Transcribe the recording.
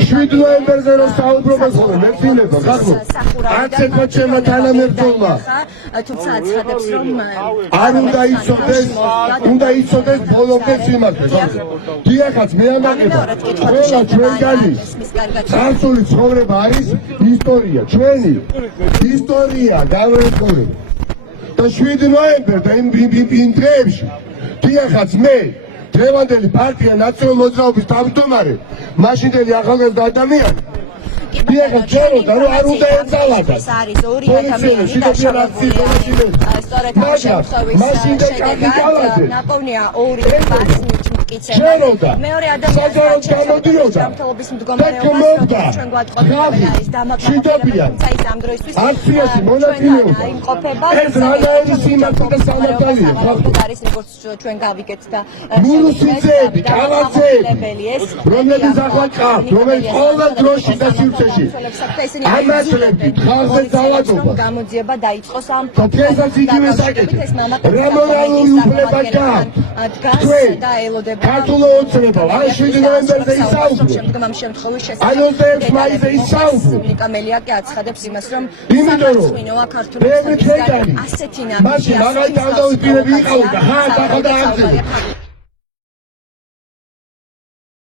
7 ნოემბერზე რომ საუბრობენ ხოლმე მეცნიერება გახმო არც ერთმა ჩემმა თანამებრძოლმა თუმცა აცხადებს რომ არ უნდა იცოდეს ბოლომდე სიმართლე დიახაც მე ამაგება ყველა ჩვენგანი წარსული ცხოვრება არის ისტორია ჩვენი ისტორია დავრეკული და 7 ნოემბერს და იმ დღეებში დიახაც მე დღევანდელი პარტია ნაციონალური მოძრაობის თავმჯდომარე მაშინდელი ახალგაზრდა ადამიანი დიახაც ჩეროდა რომ არ უნდა ეწალადა ეს არის ორი ადამიანი დაშავებული სწორედ ამ შემთხვევის შედეგად ნაპოვნია ორი ჩეროდა მეორე ადამიანს ჯანმრთელობის მდგომარეობა ჩვენ გვატყობინებენ არის დამაკმაყოფილება თუმცა ის ამ დროისთვის აქციაში მონაწილეობა იმყოფება ეს რანაირი სიმართლე და სამართალია არის როგორც ჩვენ გავიგეთ და მურუსიძეები კალათეები რომლებიც ახლა ყავთ რომელიც ყოველ დროში და სივრცეში ამათლებით ხალხზე ძალადობა გამოძიება დაიწყოს ამ დღესაც იგივე საკითხი რა მორალური უფლება გაქვთ და ელოდება ქართულ ოცნებამ აი 7 ნოემბერზე ისაუბრა შემდგომ ამ შემთხვევის აი 21 მაისზე ისაუბრა ნიკამელიაკი აცხადებს იმას რომ სამართლინოა ქართული ასეთი ნაბიჯი მაშინ მაგალითად დავისპირები იყავდა ხა და ახლა და აღწევი